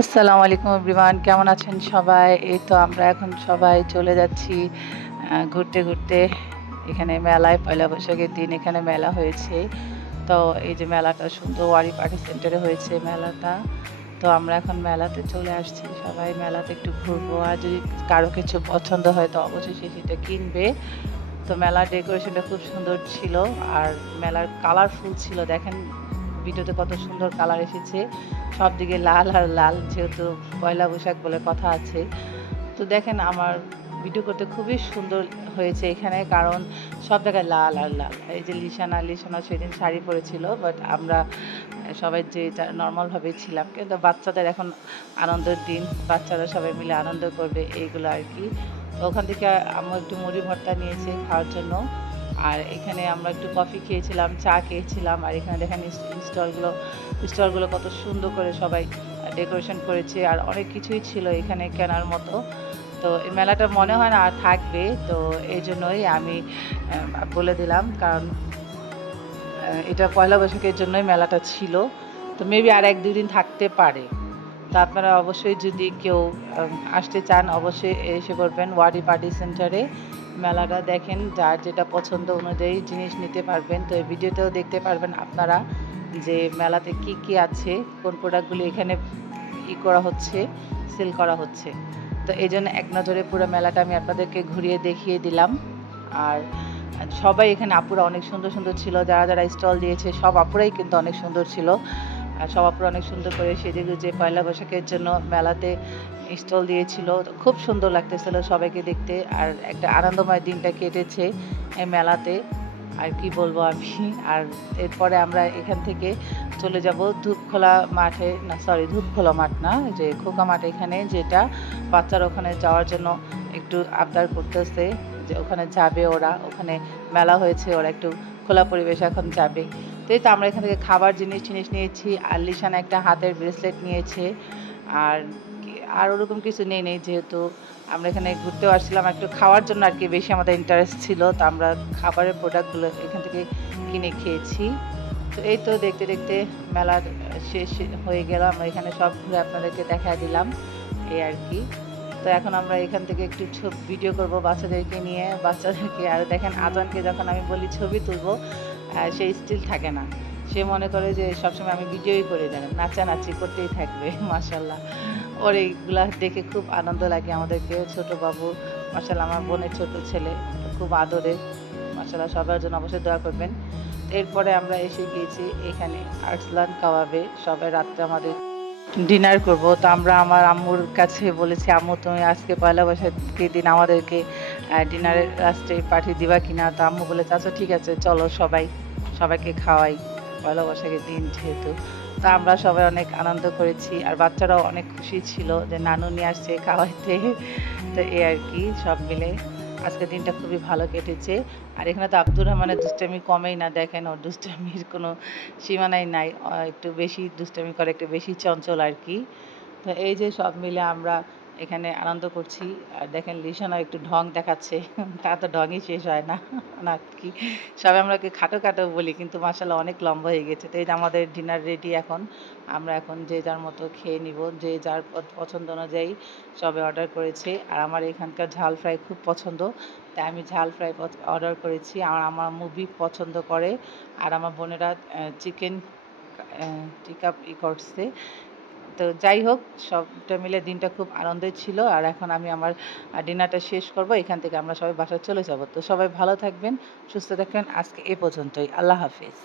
আসসালামু আলাইকুম এভরিওয়ান, কেমন আছেন সবাই? এই তো আমরা এখন সবাই চলে যাচ্ছি ঘুরতে। এখানে মেলায় পয়লা বৈশাখের দিন এখানে মেলা হয়েছে। তো এই যে মেলাটা সুন্দর ওয়ারি পার্টি সেন্টারে হয়েছে মেলাটা। তো আমরা এখন মেলাতে চলে আসছি। সবাই মেলাতে একটু ঘুরবো। আর যদি কারো কিছু পছন্দ হয় তো অবশ্যই সে সেটা কিনবে। তো মেলার ডেকোরেশনটা খুব সুন্দর ছিল। আর মেলার কালারফুল ছিল। দেখেন ভিডিওতে কত সুন্দর কালার এসেছে। সবদিকে লাল আর লাল, যেহেতু পয়লা বৈশাখ বলে কথা আছে। তো দেখেন আমার ভিডিও করতে খুবই সুন্দর হয়েছে এখানে, কারণ সব জায়গায় লাল আর লাল। এই যে লিসানা সেদিন শাড়ি পরেছিল, বাট আমরা সবাই যে নর্মালভাবেই ছিলাম, কিন্তু বাচ্চাদের এখন আনন্দের দিন, বাচ্চারা সবাই মিলে আনন্দ করবে এইগুলো আর কি। তো ওখান থেকে আমরা একটু মুড়ি ভর্তা নিয়েছি খাওয়ার জন্য। আর এখানে আমরা একটু কফি খেয়েছিলাম, চা খেয়েছিলাম। আর এখানে দেখেন স্টলগুলো কত সুন্দর করে সবাই ডেকোরেশন করেছে, আর অনেক কিছুই ছিল এখানে কেনার মতো। তো এই মেলাটা মনে হয় না আর থাকবে, তো এই জন্যই আমি বলে দিলাম, কারণ এটা পয়লা বৈশাখের জন্যই মেলাটা ছিল। তো মেবি আর ১-২ দিন থাকতে পারে। তো আপনারা অবশ্যই যদি কেউ আসতে চান অবশ্যই এসে পড়বেন ওয়ারি পার্টি সেন্টারে। মেলাটা দেখেন, যার যেটা পছন্দ অনুযায়ী জিনিস নিতে পারবেন। তো এই ভিডিওতেও দেখতে পারবেন আপনারা যে মেলাতে কি আছে, কোন প্রোডাক্টগুলি এখানে করা হচ্ছে, সেল করা হচ্ছে। তো এই জন্য এক নজরে পুরো মেলাটা আমি আপনাদেরকে ঘুরিয়ে দেখিয়ে দিলাম। আর সবাই এখানে আপুরা অনেক সুন্দর ছিল, যারা স্টল দিয়েছে সব আপুরাই কিন্তু অনেক সুন্দর ছিল। আর সব আপুরা অনেক সুন্দর করে সেজেগুজে পয়লা বৈশাখের জন্য মেলাতে স্টল দিয়েছিল। খুব সুন্দর লাগতেছিল সবাইকে দেখতে, আর একটা আনন্দময় দিনটা কেটেছে এই মেলাতে। আর কি বলবো আমি। আর এরপরে আমরা এখান থেকে চলে যাব ধূপখোলা মাঠে, না সরি ধূপখোলা মাঠ না, যে খোকা মাঠ এখানে, যেটা বাচ্চারা ওখানে যাওয়ার জন্য একটু আবদার করতেছে যে ওখানে যাবে ওরা, ওখানে মেলা হয়েছে, ওরা একটু খোলা পরিবেশ এখন যাবে। তো এই তো আমরা এখান থেকে খাবার জিনিস নিয়েছি, আর লিশানা একটা হাতের ব্রেসলেট নিয়েছে। আর আর ওরকম কিছু নেই, যেহেতু আমরা এখানে ঘুরতেও আসছিলাম, একটু খাওয়ার জন্য আর কি বেশি আমাদের ইন্টারেস্ট ছিল। তো আমরা খাবারের প্রোডাক্টগুলো এখান থেকে কিনে খেয়েছি। তো এই তো দেখতে মেলার শেষ হয়ে গেল। আমরা এখানে সব ঘুরে আপনাদেরকে দেখায় দিলাম, এই আর কি। তো এখন আমরা এখান থেকে একটু ভিডিও করব বাচ্চাদেরকে নিয়ে, বাচ্চাদেরকে। আর দেখেন আজানকে যখন আমি বলি ছবি তুলবো, সে স্টিল থাকে না, সে মনে করে যে সবসময় আমি ভিডিওই করে দেন, নাচানাচি করতেই থাকবে। মাশাল্লাহ, ওর এইগুলা দেখে খুব আনন্দ লাগে আমাদেরকে। ছোট বাবু, মাশাল্লাহ আমার বোনের ছোট ছেলে, খুব আদরের। মাশাল্লাহ, সবার জন্য অবশ্যই দোয়া করবেন। এরপরে আমরা এসে গিয়েছি এখানে আর্সলান কাবাবে, সবাই রাত্রে আমাদের ডিনার করব। তো আমরা আমার আম্মুর কাছে বলেছি, আম্মু তুমি আজকে পয়লা বৈশাখের দিন আমাদেরকে ডিনারের লাস্টে পাঠিয়ে দিবা কিনা। তো আম্মু বলেছে আচ্ছা ঠিক আছে, চলো সবাইকে খাওয়াই, পয়লা বৈশাখের দিন যেহেতু। তো আমরা সবাই অনেক আনন্দ করেছি, আর বাচ্চারাও অনেক খুশি ছিল যে নানু নিয়ে আসছে খাওয়াইতে। তো এই আর কি, সব মিলে আজকের দিনটা খুবই ভালো কেটেছে। আর এখানে তো আব্দুর রহমানের দুষ্টামি কমেই না, দেখেন ওর দুষ্টামির কোনো সীমানাই নাই। একটু বেশি দুষ্টামি করে, একটু বেশি চঞ্চল আর কি। তো এই যে সব মিলে আমরা এখানে আনন্দ করছি। আর দেখেন লিশানও একটু ঢং দেখাচ্ছে, তার তো ঢংই শেষ হয় না। না কি, সবাই আমরা ওকে খাটো বলি, কিন্তু মাশাআল্লাহ অনেক লম্বা হয়ে গেছে। তো এই যে আমাদের ডিনার রেডি এখন। আমরা এখন যে যার মতো খেয়ে নিব, যে যার পছন্দ অনুযায়ী সবাই অর্ডার করেছে। আর আমার এখানকার ঝাল ফ্রাই খুব পছন্দ, তাই আমি ঝাল ফ্রাই অর্ডার করেছি। আর আমার মুভি পছন্দ করে, আর আমার বোনেরা চিকেন টিকা করছে। তো যাই হোক, সবটা মিলে দিনটা খুব আনন্দের ছিল। আর এখন আমি আমার ডিনারটা শেষ করব, এখান থেকে আমরা সবাই বাসায় চলে যাব। তো সবাই ভালো থাকবেন, সুস্থ থাকবেন। আজকে এ পর্যন্তই, আল্লাহ হাফিজ।